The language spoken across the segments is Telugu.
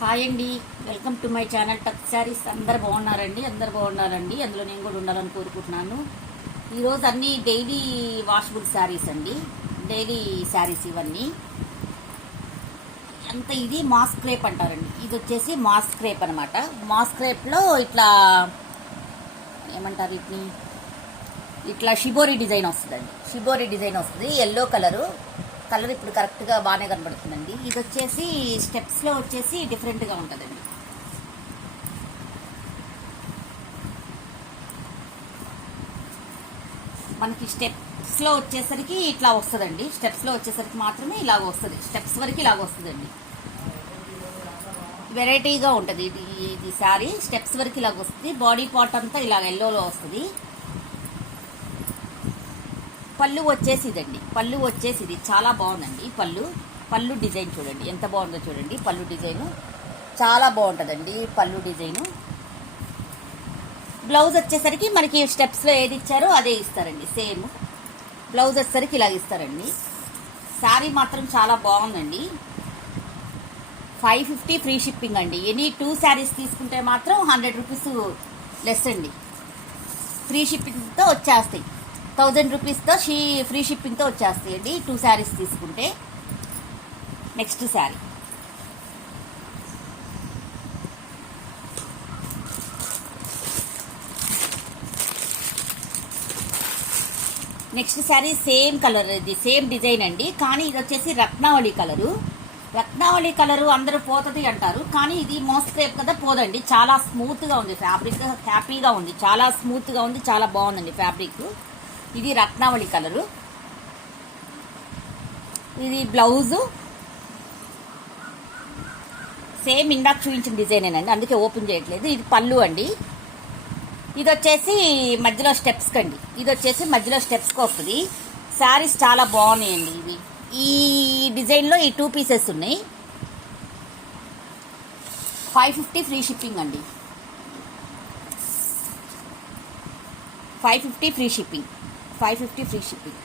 హాయ్ అండి, వెల్కమ్ టు మై ఛానల్ టక్ శారీస్. అందరు బాగున్నారండి? అందులో నేను కూడా ఉండాలని కోరుకుంటున్నాను. ఈరోజు అన్ని డైలీ వాషబుల్ శారీస్ అండి, డైలీ శారీస్ ఇవన్నీ. అంత ఇది మాస్క్ క్రేప్ అంటారండి. ఇది వచ్చేసి మాస్క్ క్రేప్ అనమాట. మాస్క్ క్రేప్లో ఇట్లా ఏమంటారు వీటిని, ఇట్లా షిబోరి డిజైన్ వస్తుందండి. షిబోరి డిజైన్ వస్తుంది, ఎల్లో కలర్ ఇప్పుడు కరెక్ట్గా బాగానే కనబడుతుందండి. ఇది వచ్చేసి స్టెప్స్లో వచ్చేసి డిఫరెంట్గా ఉంటుందండి. మనకి స్టెప్స్లో వచ్చేసరికి ఇట్లా వస్తుందండి. స్టెప్స్లో వచ్చేసరికి మాత్రమే ఇలాగ వస్తుంది, స్టెప్స్ వరకు ఇలాగ వస్తుందండి. వెరైటీగా ఉంటుంది ఇది శారీ. స్టెప్స్ వరకు ఇలాగ వస్తుంది, బాడీ పార్ట్ అంతా ఇలాగ ఎల్లోలో వస్తుంది. పళ్ళు వచ్చేసి ఇదండి, పళ్ళు వచ్చేసి ఇది చాలా బాగుందండి. పళ్ళు డిజైన్ చూడండి ఎంత బాగుందో చూడండి. పళ్ళు డిజైను చాలా బాగుంటుందండి. పళ్ళు డిజైను. బ్లౌజ్ వచ్చేసరికి మనకి స్టెప్స్లో ఏది ఇచ్చారో అదే ఇస్తారండి, సేమ్. బ్లౌజ్ వచ్చేసరికి ఇలాగ ఇస్తారండి. శారీ మాత్రం చాలా బాగుందండి. 550 ఫ్రీ షిప్పింగ్ అండి. ఎనీ 2 శారీస్ తీసుకుంటే మాత్రం 100 రూపీస్ లెస్ అండి. ఫ్రీ షిప్పింగ్తో వచ్చేస్తాయి. 1000 రూపీస్తో ఫ్రీ షిప్పింగ్తో వచ్చేస్తాయండి 2 శారీస్ తీసుకుంటే. నెక్స్ట్ శారీ సేమ్ కలర్, ఇది సేమ్ డిజైన్ అండి. కానీ ఇది వచ్చేసి రత్నావళి కలరు. రత్నావళి కలరు అందరూ పోతుంది అంటారు, కానీ ఇది మోస్ట్ క్రేప్ కదా, పోదండి. చాలా స్మూత్గా ఉంది ఫ్యాబ్రిక్, హ్యాపీగా ఉంది, చాలా స్మూత్గా ఉంది, చాలా బాగుందండి ఫ్యాబ్రిక్. ఇది రత్నావళి కలరు. ఇది బ్లౌజు సేమ్ ఇందాక చూపించిన డిజైనేనండి, అందుకే ఓపెన్ చేయట్లేదు. ఇది పళ్ళు అండి. ఇది వచ్చేసి మధ్యలో స్టెప్స్ కండి, ఇది వచ్చేసి మధ్యలో స్టెప్స్కి వస్తుంది. శారీస్ చాలా బాగున్నాయండి. ఇవి ఈ డిజైన్లో ఈ 2 పీసెస్ ఉన్నాయి. 550 ఫ్రీ షిప్పింగ్ అండి. 550 ఫ్రీ షిప్పింగ్. 550 free shipping.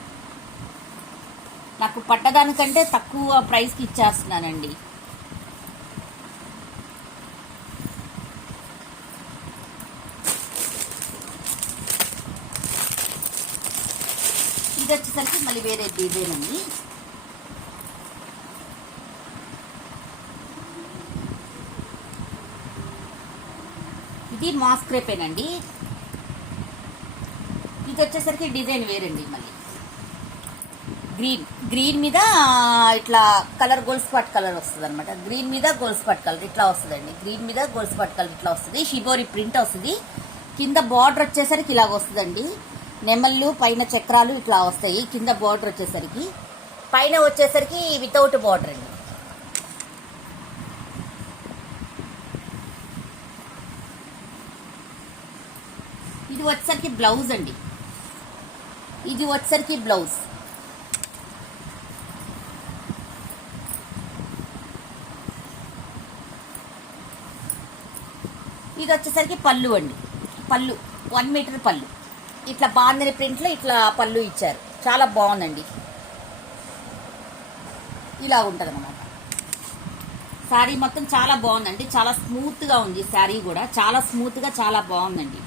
నాకు పట్టదానికంటే తక్కువ ప్రైస్కి ఇచ్చేస్తున్నానండి. ఇది వచ్చేసరికి మళ్ళీ వేరే డిజైన్ ఉంది. ఇది మాస్క్ క్రేపేనండి. ఇది వచ్చేసరికి డిజైన్ వేరండి. మళ్ళీ గ్రీన్ మీద ఇట్లా కలర్ గోల్డ్ స్పాట్ కలర్ వస్తుంది అనమాట. గ్రీన్ మీద గోల్డ్ స్పాట్ కలర్ ఇట్లా వస్తుందండి. గ్రీన్ మీద గోల్డ్ స్పాట్ కలర్ ఇట్లా వస్తుంది. షిబోరి ప్రింట్ వస్తుంది. కింద బార్డర్ వచ్చేసరికి ఇలాగ వస్తుందండి. నెమళ్ళు పైన చక్రాలు ఇట్లా వస్తాయి. కింద బార్డర్ వచ్చేసరికి, పైన వచ్చేసరికి వితౌట్ బార్డర్ అండి. ఇది వచ్చేసరికి బ్లౌజ్ అండి. ఇది వచ్చేసరికి బ్లౌజ్. ఇది వచ్చేసరికి పళ్ళు అండి. పళ్ళు 1 మీటర్ పళ్ళు. ఇట్లా బాందిని ప్రింట్లో ఇట్లా పళ్ళు ఇచ్చారు, చాలా బాగుందండి. ఇలా ఉంటుంది అన్నమాట. శారీ మొత్తం చాలా బాగుందండి, చాలా స్మూత్గా ఉంది. శారీ కూడా చాలా స్మూత్గా, చాలా బాగుందండి.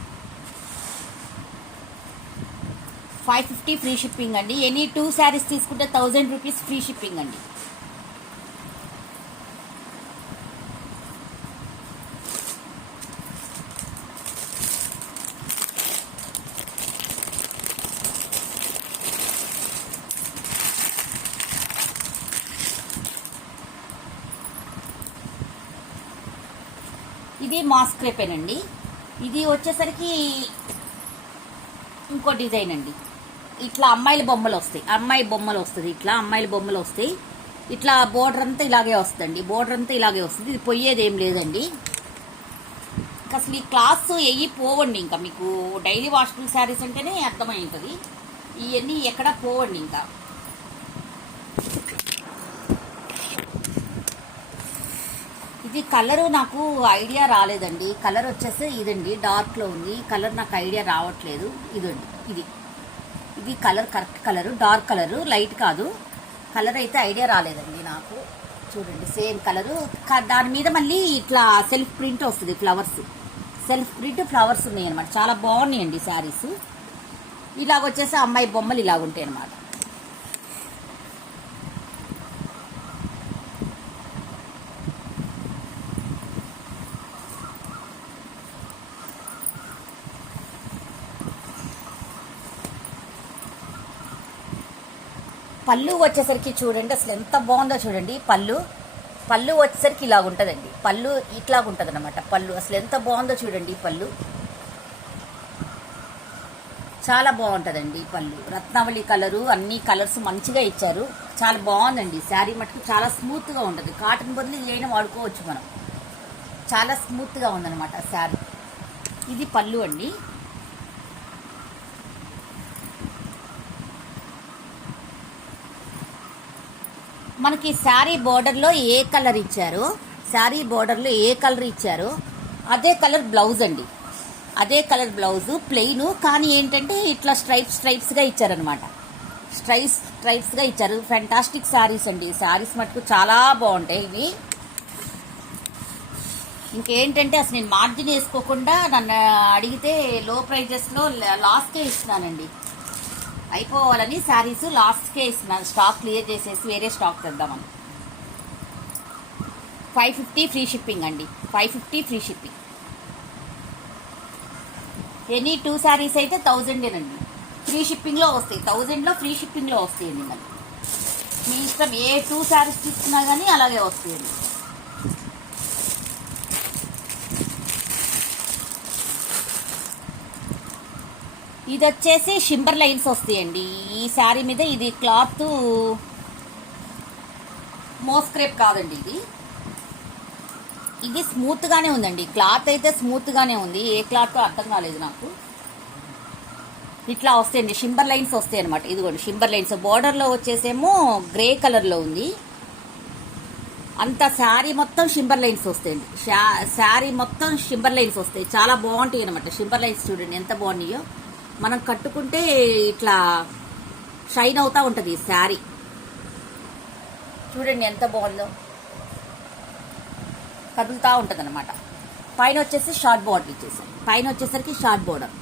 550 ఫ్రీ షిప్పింగ్ అండి. ఎనీ 2 శారీస్ తీసుకుంటే 1000 రూపీస్ ఫ్రీ షిప్పింగ్ అండి. ఇది మాస్క్ క్రేపేనండి. ఇది వచ్చేసరికి ఇంకో డిజైన్ అండి. ఇట్లా అమ్మాయిల బొమ్మలు వస్తాయి, ఇట్లా అమ్మాయిల బొమ్మలు వస్తాయి. ఇట్లా బోర్డర్ అంతా ఇలాగే వస్తుందండి. బోర్డర్ అంతా ఇలాగే వస్తుంది. ఇది పోయేది ఏం లేదండి. అసలు ఈ క్లాత్స్ ఎయ్యి పోవండి. ఇంకా మీకు డైలీ వాషబుల్ శారీస్ అంటేనే అర్థమై ఉంటుంది. ఇవన్నీ ఎక్కడ పోవండి. ఇంకా ఇది కలరు నాకు ఐడియా రాలేదండి. కలర్ వచ్చేసి ఇదండి, డార్క్లో ఉంది. కలర్ నాకు ఐడియా రావట్లేదు. ఇదండి, ఇది colour correct colour, dark colour, light కాదు. కలర్ అయితే ఐడియా రాలేదండి నాకు. చూడండి సేమ్ కలరు. దాని మీద మళ్ళీ ఇట్లా సెల్ఫ్ ప్రింట్ వస్తుంది, ఫ్లవర్స్, సెల్ఫ్ ప్రింట్ ఫ్లవర్స్ ఉన్నాయి అనమాట. చాలా బాగున్నాయండి శారీస్. ఇలాగ వచ్చేసి అమ్మాయి బొమ్మలు ఇలాగుంటాయి అనమాట. పళ్ళు వచ్చేసరికి చూడండి అసలు ఎంత బాగుందో చూడండి. పళ్ళు వచ్చేసరికి ఇలాగ ఉంటుందండి. పళ్ళు ఇట్లాగుంటుంది అనమాట. పళ్ళు అసలు ఎంత బాగుందో చూడండి. పళ్ళు చాలా బాగుంటుందండి. పళ్ళు రత్నావళి కలరు, అన్ని కలర్స్ మంచిగా ఇచ్చారు. చాలా బాగుందండి శారీ. మటుకు చాలా స్మూత్గా ఉంటుంది. కాటన్ బదులు ఏమైనా వాడుకోవచ్చు మనం. చాలా స్మూత్గా ఉందన్నమాట శారీ. ఇది పళ్ళు అండి. మనకి శారీ బోర్డర్లో ఏ కలర్ ఇచ్చారో, శారీ బోర్డర్లో ఏ కలర్ ఇచ్చారో అదే కలర్ బ్లౌజ్ అండి. అదే కలర్ బ్లౌజు ప్లెయిన్, కానీ ఏంటంటే ఇట్లా స్ట్రైప్స్గా ఇచ్చారనమాట. స్ట్రైప్స్గా ఇచ్చారు. ఫ్యాంటాస్టిక్ శారీస్ అండి. శారీస్ మటుకు చాలా బాగుంటాయి ఇవి. ఇంకేంటంటే అసలు నేను మార్జిన్ వేసుకోకుండా నన్ను అడిగితే లో ప్రైజెస్లో లాస్ట్కే ఇస్తున్నానండి. అయిపోవాలని శారీస్ లాస్ట్కే ఇస్తున్నాను. స్టాక్ క్లియర్ చేసేసి వేరే స్టాక్ తెద్దామని. 550 ఫ్రీ షిప్పింగ్ అండి. 550 ఫ్రీ షిప్పింగ్. ఎనీ 2 శారీస్ అయితే 1000 ఫ్రీ షిప్పింగ్లో వస్తాయి. 1000లో ఫ్రీ షిప్పింగ్లో వస్తాయండి. మళ్ళీ మీ ఇష్టం. ఏ 2 శారీస్ తీసుకున్నా కానీ అలాగే వస్తాయండి. ఇది వచ్చేసి షింబర్ లైన్స్ వస్తాయండి ఈ శారీ మీద. ఇది క్లాత్ మోస్క్రేప్ కాదండి. ఇది స్మూత్గానే ఉందండి. క్లాత్ అయితే స్మూత్గానే ఉంది. ఏ క్లాత్ అర్థం కాలేదు నాకు. ఇట్లా వస్తాయండి, షింబర్ లైన్స్ వస్తాయి అనమాట. ఇదిగోండి షింబర్ లైన్స్. బోర్డర్లో వచ్చేసేమో గ్రే కలర్లో ఉంది. అంత శారీ మొత్తం షింబర్ లైన్స్ వస్తాయండి. శారీ మొత్తం షింబర్ లైన్స్ వస్తాయి. చాలా బాగుంటాయి అనమాట. షింబర్ లైన్స్ చూడండి ఎంత బాగున్నాయో. మనం కట్టుకుంటే ఇట్లా షైన్ అవుతూ ఉంటుంది ఈ శారీ. చూడండి ఎంత బాగుందో. కదులుతూ ఉంటుంది అనమాట. పైన వచ్చేసి షార్ట్ బోర్డర్ ఇచ్చేసాం. పైన వచ్చేసరికి షార్ట్ బోర్డర్.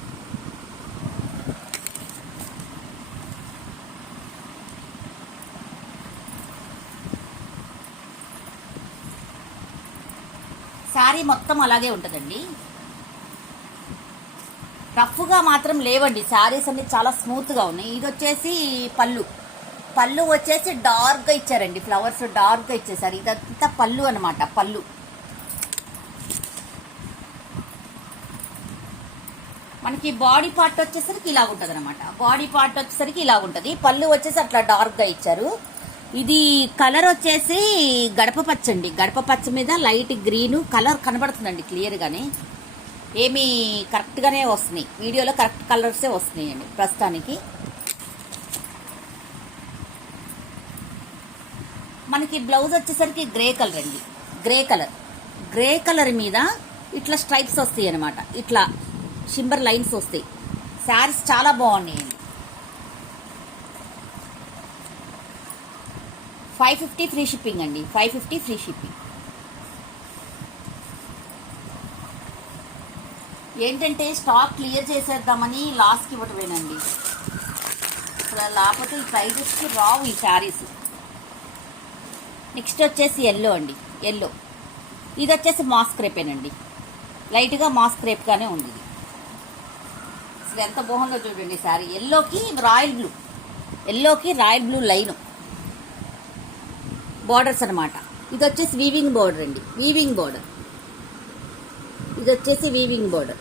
శారీ మొత్తం అలాగే ఉంటుందండి. రఫ్గా మాత్రం లేవండి. శారీస్ అన్ని చాలా స్మూత్గా ఉన్నాయి. ఇది వచ్చేసి పళ్ళు వచ్చేసి డార్క్గా ఇచ్చారండి. ఫ్లవర్స్ డార్క్గా ఇచ్చేసారు. ఇదంతా పళ్ళు అనమాట. పళ్ళు మనకి బాడీ పార్ట్ వచ్చేసరికి ఇలాగుంటుంది అనమాట. బాడీ పార్ట్ వచ్చేసరికి ఇలాగుంటుంది. పళ్ళు వచ్చేసి అట్లా డార్క్గా ఇచ్చారు. ఇది కలర్ వచ్చేసి గడప పచ్చ అండి. గడప పచ్చ మీద లైట్ గ్రీన్ కలర్ కనబడుతుందండి క్లియర్గానే. ఏమీ కరెక్ట్గానే వస్తున్నాయి. వీడియోలో కరెక్ట్ కలర్సే వస్తున్నాయండి ప్రస్తుతానికి. మనకి బ్లౌజ్ వచ్చేసరికి గ్రే కలర్ అండి. గ్రే కలర్ మీద ఇట్లా స్ట్రైప్స్ వస్తాయి అనమాట. ఇట్లా షింబర్ లైన్స్ వస్తాయి. శారీస్ చాలా బాగున్నాయండి. 550 ఫ్రీ షిప్పింగ్ అండి. 550 ఫ్రీ షిప్పింగ్. ఏంటంటే స్టాక్ క్లియర్ చేసేద్దామని లాస్ట్కి ఇవ్వటమేనండి. అసలు లేకపోతే ఈ ప్రైజెస్కి రావు ఈ శారీస్. నెక్స్ట్ వచ్చేసి ఎల్లో అండి. ఎల్లో ఇది వచ్చేసి మాస్క్ రేపేనండి. లైట్గా మాస్క్ రేప్గానే ఉంది ఇది. అసలు ఎంత బాగుందో చూడండి శారీ. ఎల్లోకి రాయల్ బ్లూ లైన్ బార్డర్స్ అనమాట. ఇది వచ్చేసి వీవింగ్ బార్డర్ అండి. ఇది వచ్చేసి వీవింగ్ బార్డర్.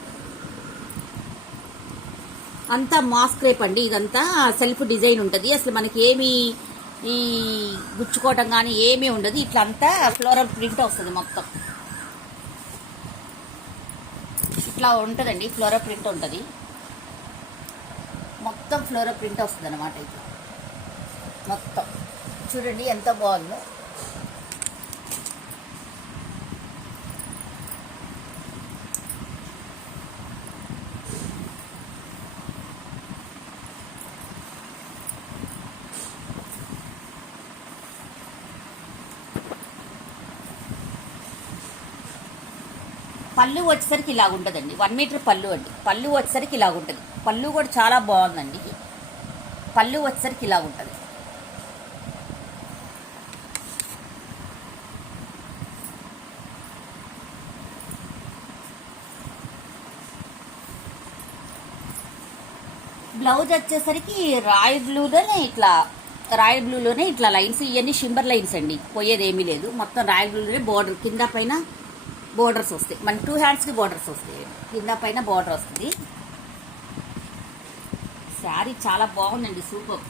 అంతా మాస్క్ రేప్ అండి. ఇదంతా సెల్ఫ్ డిజైన్ ఉంటుంది. అసలు మనకి ఏమి ఈ గుచ్చుకోవటం కానీ ఏమీ ఉండదు. ఇట్లా అంతా ఫ్లోరల్ ప్రింట్ వస్తుంది. మొత్తం ఇట్లా ఉంటుందండి. ఫ్లోరల్ ప్రింట్ ఉంటుంది. మొత్తం ఫ్లోరల్ ప్రింట్ వస్తుంది అనమాట. ఇట్లా మొత్తం చూడండి ఎంత బాగుందో. పళ్ళు వచ్చేసరికి ఇలాగ ఉంటుందండి. 1 మీటర్ పళ్ళు అండి. పళ్ళు వచ్చేసరికి ఇలాగ ఉంటుంది. పళ్ళు కూడా చాలా బాగుందండి. పళ్ళు వచ్చేసరికి ఇలాగ ఉంటుంది. బ్లౌజ్ వచ్చేసరికి రాయల్ బ్లూలోనే ఇట్లా లైన్స్, ఇవన్నీ షింబర్ లైన్స్ అండి. పోయేది ఏమీ లేదు. మొత్తం రాయల్ బ్లూలోనే బోర్డర్, కింద పైన బోర్డర్స్ వస్తాయి. మన 2 హ్యాండ్స్కి బోర్డర్స్ వస్తాయి. కింద పైన బోర్డర్ వస్తుంది. శారీ చాలా బాగుందండి. సూపర్.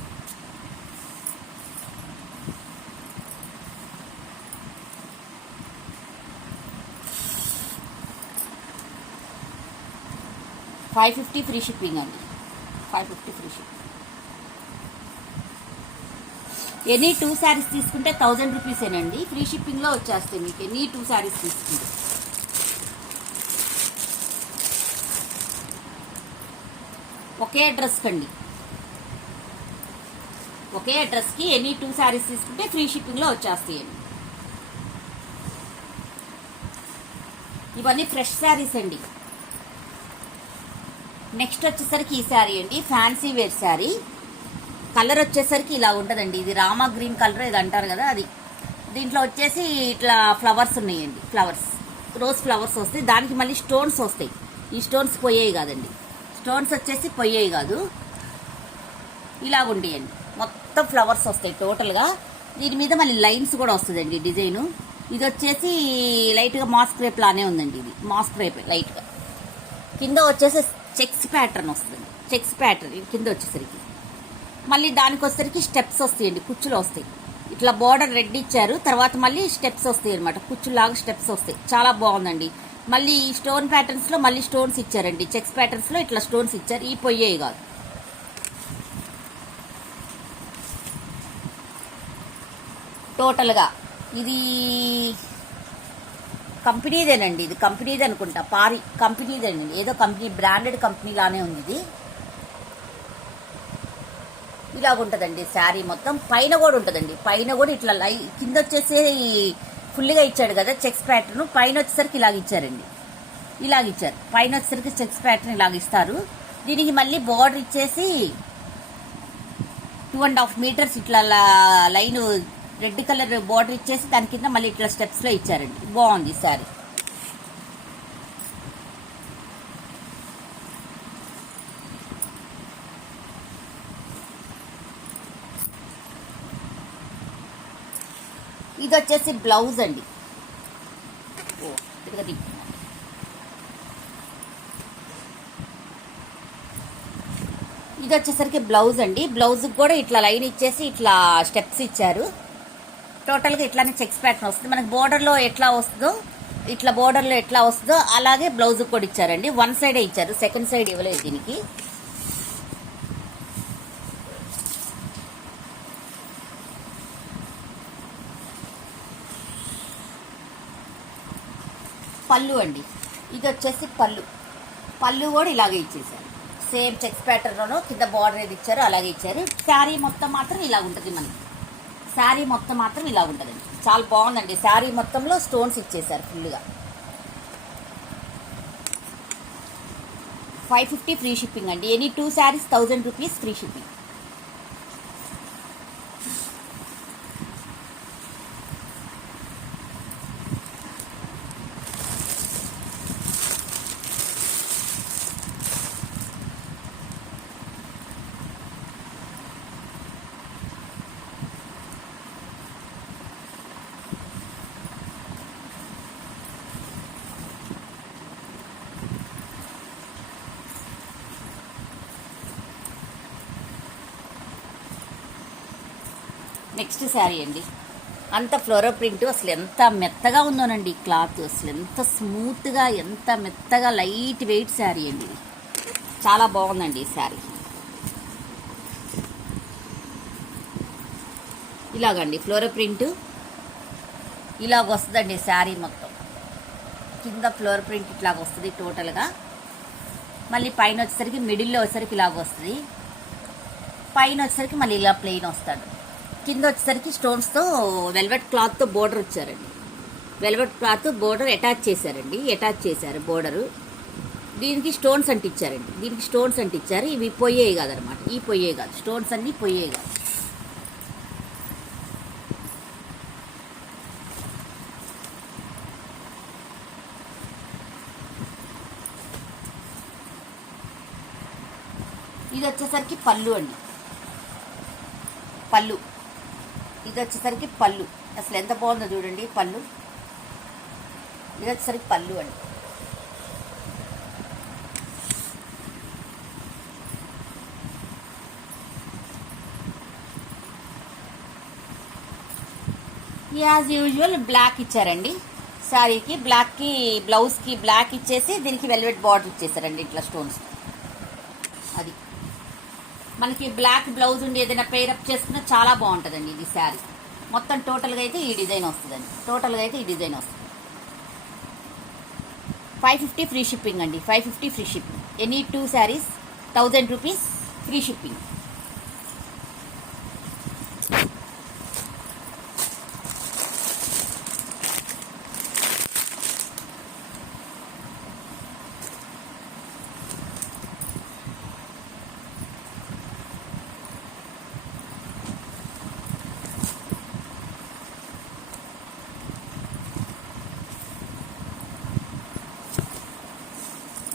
$550 ఫ్రీ షిప్పింగ్ అండి. 550 ఫ్రీ షిప్పింగ్. ఎనీ 2 శారీస్ తీసుకుంటే 1000 రూపీసేనండి. ఫ్రీ షిప్పింగ్లో వచ్చేస్తాయి మీకు ఎనీ 2 శారీస్ తీసుకుంటే. ఒకే అడ్రస్కి అండి. ఒకే అడ్రస్కి ఎనీ 2 శారీస్ తీసుకుంటే ఫ్రీ షిప్పింగ్లో వచ్చేస్తాయండి. ఇవన్నీ ఫ్రెష్ శారీస్ అండి. నెక్స్ట్ వచ్చేసరికి ఈ శారీ అండి. Fancy wear sari. కలర్ వచ్చేసరికి ఇలా ఉంటుందండి. ఇది రామా గ్రీన్ కలర్ ఇది అంటారు కదా, అది. దీంట్లో వచ్చేసి ఇట్లా ఫ్లవర్స్ ఉన్నాయండి. ఫ్లవర్స్, రోజ్ ఫ్లవర్స్ వస్తాయి. దానికి మళ్ళీ స్టోన్స్ వస్తాయి. ఈ స్టోన్స్ పోయేవి కాదండి. స్టోన్స్ వచ్చేసి పోయేవి కాదు, ఇలాగుంటాయండి. మొత్తం ఫ్లవర్స్ వస్తాయి టోటల్గా. దీని మీద మళ్ళీ లైన్స్ కూడా వస్తుందండి డిజైను. ఇది వచ్చేసి లైట్గా మాస్క్ రేప్ లానే ఉందండి. ఇది మాస్క్ రేప్ లైట్గా. కింద వచ్చేసి చెక్స్ ప్యాటర్న్ వస్తుంది. చెక్స్ ప్యాటర్న్ కింద వచ్చేసరికి మళ్ళీ దానికి వచ్చేసరికి స్టెప్స్ వస్తాయండి. కుచ్చులు వస్తాయి. ఇట్లా బోర్డర్ రెడ్ ఇచ్చారు, తర్వాత మళ్ళీ స్టెప్స్ వస్తాయి అనమాట. కుచ్చులాగా స్టెప్స్ వస్తాయి. చాలా బాగుందండి. మళ్ళీ స్టోన్ ప్యాటర్న్స్ లో మళ్ళీ స్టోన్స్ ఇచ్చారండి. చెక్స్ ప్యాటర్న్స్ లో ఇట్లా స్టోన్స్ ఇచ్చారు. ఈ పొయ్యేవి కాదు. టోటల్గా ఇది కంపెనీదేనండి. ఇది కంపెనీది అనుకుంటా. పారి కంపెనీదేనండి. ఏదో కంపెనీ, బ్రాండెడ్ కంపెనీ లానే ఉంది ఇది. ఇలాగుంటుందండి శారీ మొత్తం. పైన కూడా ఉంటుందండి. పైన కూడా ఇట్లా కింద వచ్చేసి ఫుల్గా ఇచ్చాడు కదా చెక్స్ ప్యాటర్న్. పైన వచ్చేసరికి ఇలాగ ఇచ్చారండి. ఇలాగిచ్చారు. పైన వచ్చేసరికి చెక్స్ ప్యాటర్న్ ఇలాగ ఇస్తారు. దీనికి మళ్ళీ బార్డర్ ఇచ్చేసి 2.5 మీటర్స్ ఇట్లా లైన్ రెడ్ కలర్ బార్డర్ ఇచ్చేసి దాని కింద మళ్ళీ ఇట్లా స్టెప్స్లో ఇచ్చారండి. బాగుంది శారీ. ఇది వచ్చేసి బ్లౌజ్ అండి. ఇది వచ్చేసరికి బ్లౌజ్ అండి. బ్లౌజ్ కూడా ఇట్లా లైన్ ఇచ్చేసి ఇట్లా స్టెప్స్ ఇచ్చారు. టోటల్గా ఇట్లానే చెక్స్ ప్యాటర్న్ వస్తుంది. మనకి బోర్డర్లో ఎట్లా వస్తుందో, ఇట్లా బోర్డర్లో ఎట్లా వస్తుందో అలాగే బ్లౌజ్ కూడా ఇచ్చారండి. 1 సైడే ఇచ్చారు, సెకండ్ సైడ్ ఇవ్వలేదు దీనికి. పళ్ళు అండి. ఇది వచ్చేసి పళ్ళు కూడా ఇలాగే ఇచ్చేసారు. సేమ్ చెక్స్ ప్యాటర్న్లోనూ కింద బార్డర్ ఏది ఇచ్చారో అలాగే ఇచ్చారు. శారీ మొత్తం మాత్రం ఇలా ఉంటుంది. మనకి శారీ మొత్తం మాత్రం ఇలా ఉంటుందండి. చాలా బాగుందండి. శారీ మొత్తంలో స్టోన్స్ ఇచ్చేసారు ఫుల్గా. 550 ఫ్రీ షిప్పింగ్ అండి. Any 2 sarees 1000 rupees free shipping. Next sari అండి. అంత ఫ్లోరల్ ప్రింట్. అసలు ఎంత మెత్తగా ఉందోనండి క్లాత్. అసలు ఎంత స్మూత్గా, ఎంత మెత్తగా, లైట్ వెయిట్ శారీ అండి ఇది. చాలా బాగుందండి ఈ శారీ. ఇలాగండి ఫ్లోరల్ ప్రింట్ ఇలాగ వస్తుందండి శారీ మొత్తం. కింద ఫ్లోరల్ ప్రింట్ ఇట్లాగ వస్తుంది టోటల్గా. మళ్ళీ పైన వచ్చేసరికి మిడిల్లో వచ్చేసరికి ఇలాగ వస్తుంది. పైన వచ్చేసరికి మళ్ళీ ఇలా ప్లెయిన్ వస్తాడు. కింద వచ్చేసరికి స్టోన్స్తో వెల్వెట్ క్లాత్తో బోర్డర్ వచ్చారండి. వెల్వెట్ క్లాత్ బోర్డర్ అటాచ్ చేశారు బోర్డరు. దీనికి స్టోన్స్ అంటించారు. ఇవి పొయ్యేవి కాదనమాట, ఈ పొయ్యేవి కాదు, స్టోన్స్ అన్నీ పొయ్యేవి కాదు. ఇది వచ్చేసరికి పళ్ళు అండి, ఇది వచ్చేసరికి పళ్ళు. అసలు ఎంత బాగుందో చూడండి పళ్ళు. ఇది వచ్చేసరికి పళ్ళు అండి. యాజ్ యూజువల్ బ్లాక్ ఇచ్చారండి శారీకి. బ్లాక్కి బ్లౌజ్కి బ్లాక్ ఇచ్చేసి దీనికి వెల్వెట్ బార్డర్ ఇచ్చేసారండి ఇట్లా స్టోన్స్. అది మనకి బ్లాక్ బ్లౌజ్ ఉండి ఏదైనా పేరప్ చేసుకున్నా చాలా బాగుంటుందండి ఇది శారీ. మొత్తం టోటల్గా అయితే ఈ డిజైన్ వస్తుందండి. 550 ఫ్రీ షిప్పింగ్ అండి. 550 free shipping. Any 2 sarees 1000 rupees free shipping.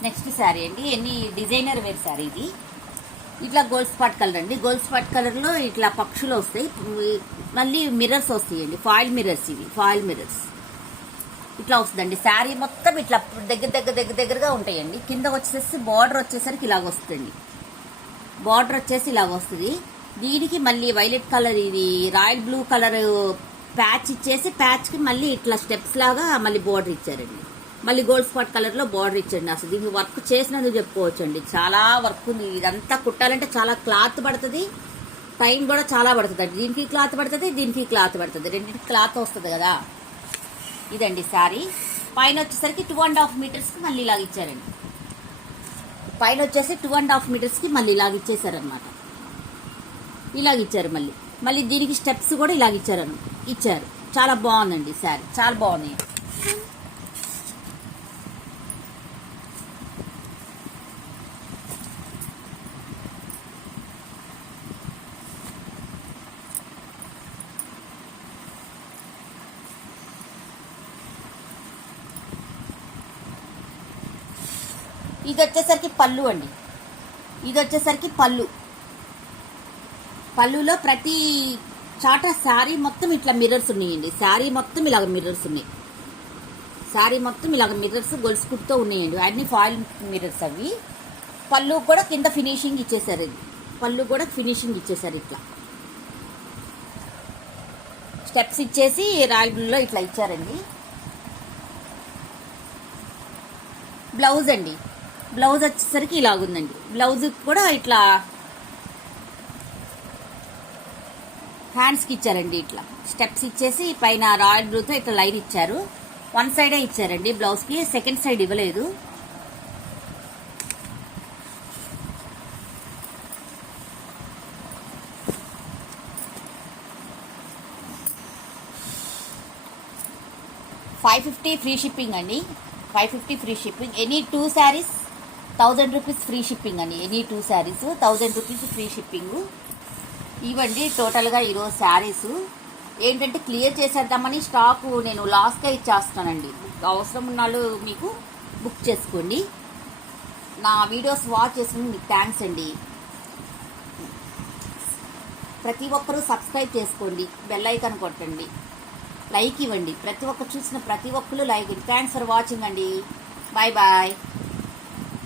Next sari అండి, ఎన్ని డిజైనర్ వేర్ శారీ ఇది. ఇట్లా గోల్డ్ స్పాట్ కలర్ అండి. గోల్డ్ స్పాట్ కలర్లో ఇట్లా పక్షులు వస్తాయి, మళ్ళీ మిర్రర్స్ వస్తాయండి, ఫాయిల్ మిర్రర్స్. ఇవి ఫాయిల్ మిర్రర్స్ ఇట్లా వస్తుందండి. శారీ మొత్తం ఇట్లా దగ్గరగా ఉంటాయండి. కింద వచ్చేసి బార్డర్ వచ్చేసరికి ఇలాగ వస్తుంది. బార్డర్ వచ్చేసి ఇలాగ వస్తుంది. దీనికి మళ్ళీ వైలెట్ కలర్, ఇది రాయల్ బ్లూ కలర్ ప్యాచ్ ఇచ్చేసి ప్యాచ్కి మళ్ళీ ఇట్లా స్టెప్స్ లాగా మళ్ళీ బార్డర్ ఇచ్చారండి. మళ్ళీ గోల్డ్ స్పాట్ కలర్లో బార్డర్ ఇచ్చండి. అసలు దీనికి వర్క్ చేసినందుకు చెప్పుకోవచ్చు అండి. చాలా వర్క్ ఉంది. ఇదంతా కుట్టాలంటే చాలా క్లాత్ పడుతుంది, టైం కూడా చాలా పడుతుంది అండి. దీనికి క్లాత్ పడుతుంది, దీనికి క్లాత్ పడుతుంది, రెండింటికి క్లాత్ వస్తుంది కదా. ఇదండి శారీ. పైన వచ్చేసరికి 2.5 మీటర్స్కి మళ్ళీ ఇలాగ ఇచ్చారండి. పైన వచ్చేసి 2.5 మీటర్స్కి మళ్ళీ ఇలాగ ఇచ్చేసారనమాట. ఇలాగ ఇచ్చారు. మళ్ళీ దీనికి స్టెప్స్ కూడా ఇలాగ ఇచ్చారు. చాలా బాగుందండి శారీ, చాలా బాగుంది. ఇది వచ్చేసరికి పళ్ళు అండి. పళ్ళులో ప్రతి చాట శారీ మొత్తం ఇట్లా మిర్రర్స్ ఉన్నాయండి. శారీ మొత్తం ఇలాగ మిర్రర్స్ గొలుసు కుట్టుతో ఉన్నాయండి. అన్ని ఫాయిల్ మిర్రర్స్ అవి. పళ్ళు కూడా కింద ఫినిషింగ్ ఇచ్చేసారు. ఇట్లా స్టెప్స్ ఇచ్చేసి రాయల్ బ్లూలో ఇట్లా ఇచ్చారండి. బ్లౌజ్ అండి. బ్లౌజ్ వచ్చేసరికి ఇలాగుందండి. బ్లౌజ్ కూడా ఇట్లా హ్యాండ్స్కి ఇచ్చారండి. ఇట్లా స్టెప్స్ ఇచ్చేసి పైన రాయల్ బ్లూతో ఇట్లా లైన్ ఇచ్చారు. 1 సైడే ఇచ్చారండి బ్లౌజ్కి, సెకండ్ సైడ్ ఇవ్వలేదు. $550 ఫ్రీ షిప్పింగ్ అండి. 550 free shipping. Any 2 sarees 1000 rupees free shipping అండి. Any 2 sarees 1000 rupees free shipping. ఇవ్వండి టోటల్గా ఈరోజు శారీస్. ఏంటంటే క్లియర్ చేసేద్దామని స్టాకు నేను లాస్ట్గా ఇచ్చేస్తానండి. అవసరం ఉన్న వాళ్ళు మీకు బుక్ చేసుకోండి. నా వీడియోస్ వాచ్ చేసుకుని మీకు థ్యాంక్స్ అండి. ప్రతి ఒక్కరూ సబ్స్క్రైబ్ చేసుకోండి, బెల్ ఐకాన్ కొట్టండి, లైక్ ఇవ్వండి. ప్రతి ఒక్కరు చూసిన ప్రతి ఒక్కరు లైక్. థ్యాంక్స్ ఫర్ వాచింగ్ అండి. Bye bye.